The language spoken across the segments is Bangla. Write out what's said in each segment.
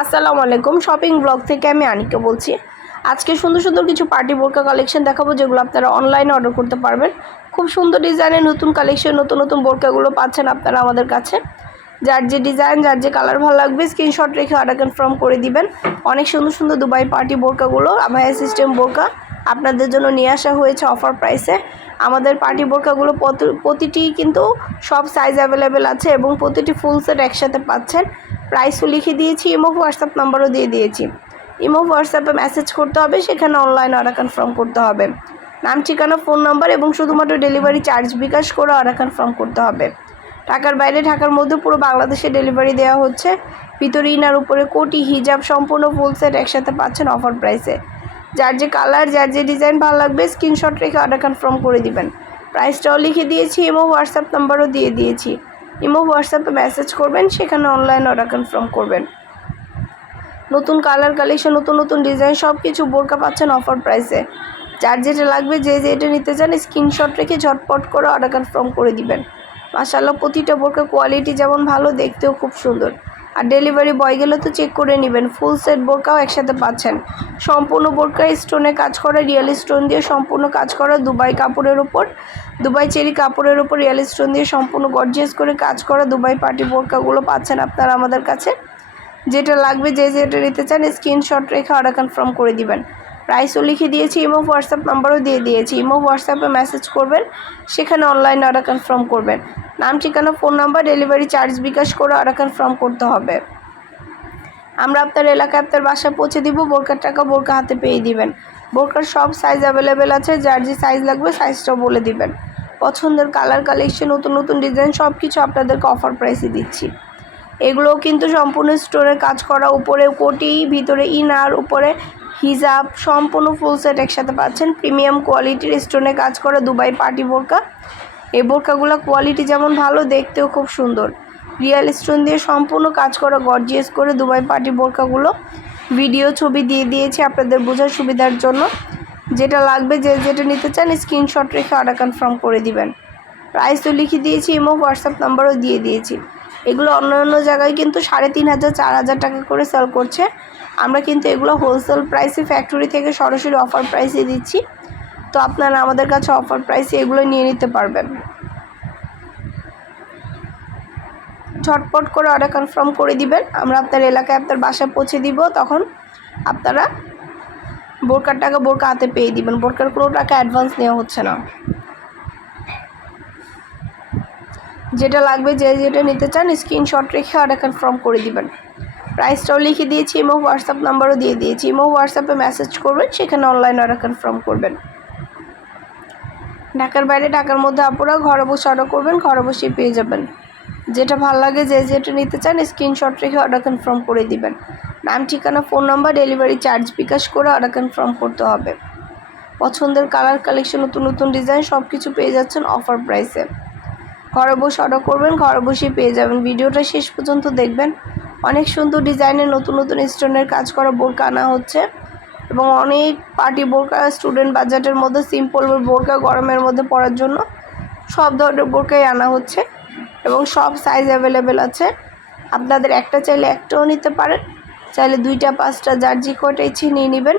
আসসালামু আলাইকুম। শপিং ব্লগ থেকে আমি আনিকা বলছি। আজকে সুন্দর সুন্দর কিছু পার্টি বোরকা কালেকশন দেখাবো যেগুলো আপনারা অনলাইনে অর্ডার করতে পারবেন। খুব সুন্দর ডিজাইনের নতুন কালেকশন নতুন নতুন বোরকাগুলো পাচ্ছেন আপনারা আমাদের কাছে। যার যে ডিজাইন যার যে কালার ভালো লাগবে স্ক্রিনশট রেখে অর্ডার কনফার্ম করে দিবেন। অনেক সুন্দর সুন্দর দুবাই পার্টি বোরকাগুলো আভায়া সিস্টেম বোরকা আপনাদের জন্য নিয়ে আসা হয়েছে অফার প্রাইসে আমাদের পার্টি বোরকাগুলো প্রতি- প্রতিটি কিন্তু সব সাইজ অ্যাভেলেবেল আছে এবং প্রতিটি ফুল সেট একসাথে পাচ্ছেন। প্রাইসও লিখে দিয়েছি ইমো হোয়াটসঅ্যাপ নাম্বারও দিয়ে দিয়েছি। ইমো হোয়াটসঅ্যাপে মেসেজ করতে হবে, সেখানে অনলাইন অর্ডার কনফার্ম করতে হবে। নাম, ঠিকানা ফোন নাম্বার এবং শুধুমাত্র ডেলিভারি চার্জ বিকাশ করে অর্ডার কনফার্ম করতে হবে। ঢাকার বাইরে, ঢাকার মধ্যে পুরো বাংলাদেশে ডেলিভারি দেওয়া হচ্ছে। ভিতরে ইনার উপরে কোটি, হিজাব, সম্পূর্ণ ফুল সেট একসাথে পাচ্ছেন অফার প্রাইসে যার যে কালার যার যে ডিজাইন ভালো লাগবে স্ক্রিনশট রেখে অর্ডার কনফার্ম করে দিবেন। প্রাইসটাও লিখে দিয়েছি এবং হোয়াটসঅ্যাপ নাম্বারও দিয়ে দিয়েছি। ইমো হোয়াটসঅ্যাপে মেসেজ করবেন, সেখানে অনলাইন অর্ডার কনফার্ম করবেন। নতুন কালার কালেকশন নতুন নতুন ডিজাইন সব কিছু বোরকা পাচ্ছেন অফার প্রাইসে যার যেটা লাগবে, যে যেটা নিতে চান স্ক্রিনশট রেখে ঝটপট করে অর্ডার কনফার্ম করে দিবেন। মাশাল্লাহ প্রতিটা বোরকা কোয়ালিটি যেমন ভালো, দেখতেও খুব সুন্দর। আর ডেলিভারি বয় গেলে তো চেক করে নেবেন। ফুল সেট বোরকাও একসাথে পাচ্ছেন। সম্পূর্ণ বোরকা স্টোনে কাজ করা রিয়েল স্টোন দিয়ে সম্পূর্ণ কাজ করা দুবাই কাপড়ের ওপর দুবাই চেরি কাপড়ের ওপর রিয়েল স্টোন দিয়ে সম্পূর্ণ গর্জিয়াস করে কাজ করা দুবাই পার্টি বোরকাগুলো পাচ্ছেন আপনারা আমাদের কাছে। যেটা লাগবে, যে যেটা নিতে চান স্ক্রিনশট রেখে অর্ডার কনফার্ম করে দিবেন। প্রাইসও লিখে দিয়েছি, ইমো হোয়াটসঅ্যাপ নাম্বারও দিয়ে দিয়েছি। ইমো হোয়াটসঅ্যাপে মেসেজ করবেন, সেখানে অনলাইন অর্ডার কনফার্ম করবেন। নাম, ঠিকানা phone number delivery charge bKash করে অর্ডার কনফার্ম করতে হবে। আমরা আপনার এলাকায় আপনার বাসায় পৌঁছে দিব, বোরকার টাকা বোরকা হাতে পেয়ে দিবেন। বোরকার সব সাইজ অ্যাভেলেবেল আছে, যার যে সাইজ লাগবে সাইজটাও বলে দিবেন। পছন্দের কালার কালেকশন নতুন নতুন ডিজাইন সব কিছু আপনাদেরকে অফার প্রাইসে দিচ্ছি। এগুলোও কিন্তু সম্পূর্ণ স্টোরে কাজ করা, উপরে কোটি, ভিতরে ইনার উপরে হিজাব, সম্পূর্ণ ফুল সেট একসাথে পাচ্ছেন। প্রিমিয়াম কোয়ালিটির স্টোনে কাজ করা দুবাই পার্টি বোরকা। এই বোরকাগুলো কোয়ালিটি যেমন ভালো, দেখতেও খুব সুন্দর। রিয়েল স্টোন দিয়ে সম্পূর্ণ কাজ করা গর্জিয়াস করে দুবাই পার্টি বোরকাগুলো। ভিডিও ছবি দিয়ে দিয়েছি আপনাদের বোঝার সুবিধার জন্য। যেটা লাগবে, যে যেটা নিতে চান স্ক্রিনশট রেখে অর্ডার কনফার্ম করে দিবেন। প্রাইস তো লিখে দিয়েছি এবং হোয়াটসঅ্যাপ নাম্বারও দিয়ে দিয়েছি। এগুলো অন্য অন্য জায়গায় কিন্তু সাড়ে তিন হাজার, চার হাজার টাকা করে সেল করছে। আমরা কিন্তু এগুলো হোলসেল প্রাইসে ফ্যাক্টরি থেকে সরাসরি অফার প্রাইসে দিচ্ছি। তো আপনারা আমাদের কাছে অফার প্রাইসে এগুলো নিয়ে নিতে পারবেন। ঝটপট করে অর্ডার কনফার্ম করে দিবেন। আমরা আপনার এলাকায় আপনার বাসায় পৌঁছে দিব, তখন আপনারা বোরকার টাকা বোরকা হাতে পেয়ে দিবেন। বোরকার কোনো টাকা অ্যাডভান্স নেওয়া হচ্ছে না। যেটা লাগবে যে যেটা নিতে চান স্ক্রিনশট রেখে অর্ডার কনফার্ম করে দিবেন। প্রাইসটাও লিখে দিয়েছি ইমো হোয়াটসঅ্যাপ নাম্বারও দিয়ে দিয়েছি। ইমো হোয়াটসঅ্যাপে মেসেজ করবেন, সেখানে অনলাইন অর্ডার কনফার্ম করবেন। ঢাকার বাইরে, ঢাকার মধ্যে আপনারা ঘরে বসে অর্ডার করবেন, ঘরে বসেই পেয়ে যাবেন। যেটা ভালো লাগে যে যেটা নিতে চান স্ক্রিনশট রেখে অর্ডার কনফার্ম করে দিবেন। নাম, ঠিকানা phone number delivery charge bKash করে অর্ডার কনফার্ম করতে হবে। পছন্দের কালার কালেকশন নতুন নতুন ডিজাইন সব কিছু পেয়ে যাচ্ছেন অফার প্রাইসে বসে অর্ডার করবেন, ঘরে বসেই পেয়ে যাবেন। ভিডিওটা শেষ পর্যন্ত দেখবেন। অনেক সুন্দর ডিজাইনের নতুন নতুন স্টোনের কাজ করা বোরকা আনা হচ্ছে। এবং অনেক পার্টি বোরকা স্টুডেন্ট বাজেটের মধ্যে সিম্পল বোরকা গরমের মধ্যে পরার জন্য সব ধরনের বোরকাই আনা হচ্ছে। এবং সব সাইজ অ্যাভেলেবেল আছে। আপনাদের একটা চাইলে একটাও নিতে পারেন। চাইলে দুইটা, পাঁচটা, যার যে কয়টা ইচ্ছে নিয়ে নেবেন।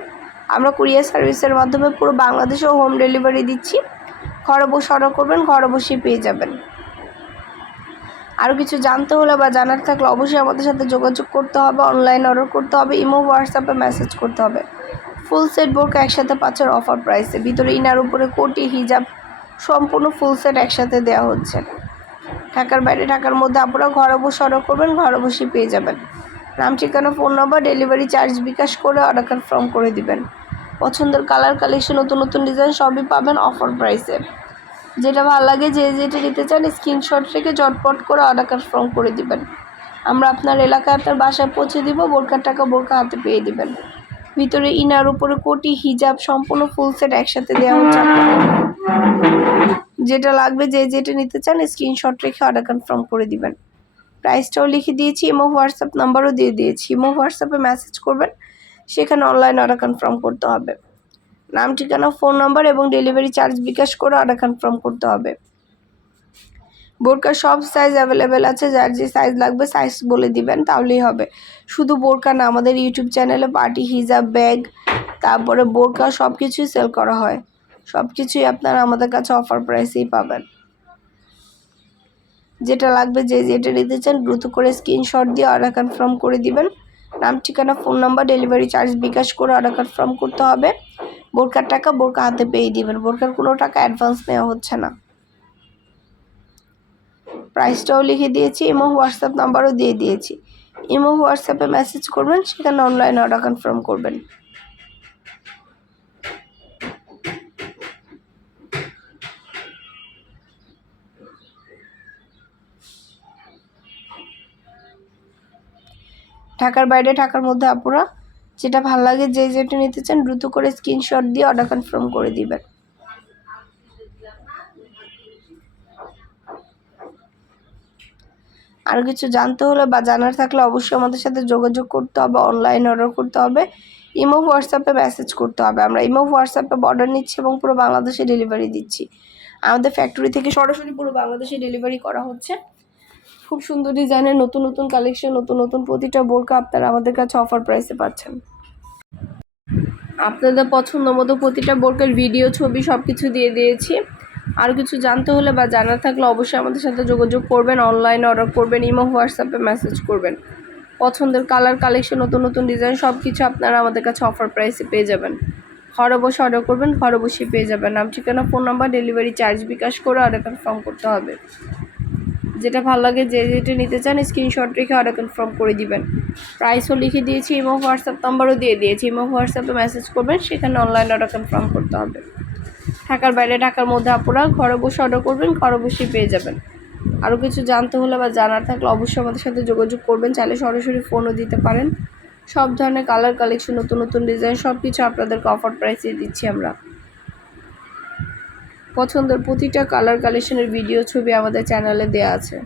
আমরা কুরিয়ার সার্ভিসের মাধ্যমে পুরো বাংলাদেশেও হোম ডেলিভারি দিচ্ছি। ঘরে বসে অর্ডার করবেন, ঘরে বসেই পেয়ে যাবেন। আরও কিছু জানতে হলে বা জানার থাকলে অবশ্যই আমাদের সাথে যোগাযোগ করতে হবে অনলাইন অর্ডার করতে হবে, ইমো হোয়াটসঅ্যাপে মেসেজ করতে হবে। ফুল সেট বোরকা একসাথে পাচ্ছেন অফার প্রাইসে ভিতরে ইনার উপরে কোটি হিজাব সম্পূর্ণ ফুল সেট একসাথে দেওয়া হচ্ছে। ঢাকার বাইরে, ঢাকার মধ্যে আপনারা ঘরে বসে অর্ডার করবেন, ঘরে বসেই পেয়ে যাবেন। নাম, ঠিকানা phone number delivery charge bKash করে অর্ডার কনফার্ম করে দিবেন। পছন্দের কালার কালেকশন নতুন নতুন ডিজাইন সবই পাবেন অফার প্রাইসে যেটা ভালো লাগে, যে যেটা নিতে চান স্ক্রিনশট রেখে ঝটপট করে অর্ডার কনফার্ম করে দিবেন। আমরা আপনার এলাকায় আপনার বাসায় পৌঁছে দিব বোরকার টাকা বোরকা হাতে পেয়ে দিবেন। ভিতরে ইনার উপরে কোটি হিজাব, সম্পূর্ণ ফুল সেট একসাথে দেওয়া হচ্ছে যেটা লাগবে, যে যেটা নিতে চান স্ক্রিনশট রেখে অর্ডার কনফার্ম করে দিবেন। প্রাইসটাও লিখে দিয়েছি, ইমো, হোয়াটসঅ্যাপ নাম্বারও দিয়ে দিয়েছি। ইমো, হোয়াটসঅ্যাপে মেসেজ করবেন, সেখানে অনলাইন অর্ডার কনফার্ম করতে হবে। নাম, ঠিকানা ফোন নাম্বার এবং ডেলিভারি চার্জ বিকাশ করে অর্ডার কনফার্ম করতে হবে। বোরকার সব সাইজ অ্যাভেলেবেল আছে, যার যে সাইজ লাগবে সাইজ বলে দিবেন, তাহলেই হবে। শুধু বোরকা না, আমাদের ইউটিউব চ্যানেলে পার্টি, হিজাব, ব্যাগ, তারপরে বোরকা সব কিছুই সেল করা হয়। সব কিছুই আপনারা আমাদের কাছে অফার প্রাইসেই পাবেন। যেটা লাগবে যে যেটা নিতে চান, দ্রুত করে স্ক্রিনশট দিয়ে অর্ডার কনফার্ম করে দিবেন। নাম, ঠিকানা phone number delivery charge bKash করে অর্ডার কনফার্ম করতে হবে। বোরকার টাকা বোরকা হাতে পেয়ে দিবেন। বোরকার কোনো টাকা অ্যাডভান্স নেওয়া হচ্ছে না। প্রাইসটাও লিখে দিয়েছি ইমো হোয়াটসঅ্যাপ নাম্বারও দিয়ে দিয়েছি। ইমো হোয়াটসঅ্যাপে মেসেজ করবেন, সেখানে অনলাইনে অর্ডার কনফার্ম করবেন। ঢাকার বাইরে, ঢাকার মধ্যে আপুরা যেটা ভালো লাগে, যে যেটা নিতে চান দ্রুত করে স্ক্রিনশট দিয়ে অর্ডার কনফার্ম করে দিবেন। আর কিছু জানতে হলে বা জানার থাকলে অবশ্যই আমাদের সাথে যোগাযোগ করতে হবে অনলাইন অর্ডার করতে হবে, ইমো হোয়াটসঅ্যাপে মেসেজ করতে হবে। আমরা ইমো হোয়াটসঅ্যাপে অর্ডার নিচ্ছি এবং পুরো বাংলাদেশে ডেলিভারি দিচ্ছি। আমাদের ফ্যাক্টরি থেকে সরাসরি পুরো বাংলাদেশে ডেলিভারি করা হচ্ছে। খুব সুন্দর ডিজাইনের নতুন নতুন কালেকশন নতুন নতুন প্রতিটা বোরকা আপনারা আমাদের কাছে অফার প্রাইসে পাচ্ছেন। আপনাদের পছন্দ মতো প্রতিটা বোরকার ভিডিও ছবি সব কিছু দিয়ে দিয়েছি। আর কিছু জানতে হলে বা জানার থাকলে অবশ্যই আমাদের সাথে যোগাযোগ করবেন অনলাইনে অর্ডার করবেন, ইমো হোয়াটসঅ্যাপে মেসেজ করবেন। পছন্দের কালার কালেকশন নতুন নতুন ডিজাইন সব কিছু আপনারা আমাদের কাছে অফার প্রাইসে পেয়ে যাবেন। ঘরে বসে অর্ডার করবেন, ঘরে বসে পেয়ে যাবেন। নাম, ঠিকানা phone number delivery charge bKash করে অর্ডার কনফার্ম করতে হবে। যেটা ভালো লাগে, যে যেটা নিতে চান স্ক্রিনশট রেখে অর্ডার কনফার্ম করে দিবেন। প্রাইসও লিখে দিয়েছি ইমো হোয়াটসঅ্যাপ নাম্বারও দিয়ে দিয়েছি। ইমো হোয়াটসঅ্যাপে মেসেজ করবেন, সেখানে অনলাইন অর্ডার কনফার্ম করতে হবে। ঢাকার বাইরে, ঢাকার মধ্যে আপনারা ঘরে বসে অর্ডার করবেন, ঘরে বসেই পেয়ে যাবেন। আরও কিছু জানতে হলে বা জানার থাকলে অবশ্যই আমাদের সাথে যোগাযোগ করবেন। চাইলে সরাসরি ফোনও দিতে পারেন। সব ধরনের কালার কালেকশন নতুন নতুন ডিজাইন সব কিছু আপনাদেরকে অফার প্রাইসে দিচ্ছি আমরা। পছন্দের প্রতিটা কালার কালেকশনের ভিডিও ছবি আমাদের চ্যানেলে দেয়া আছে।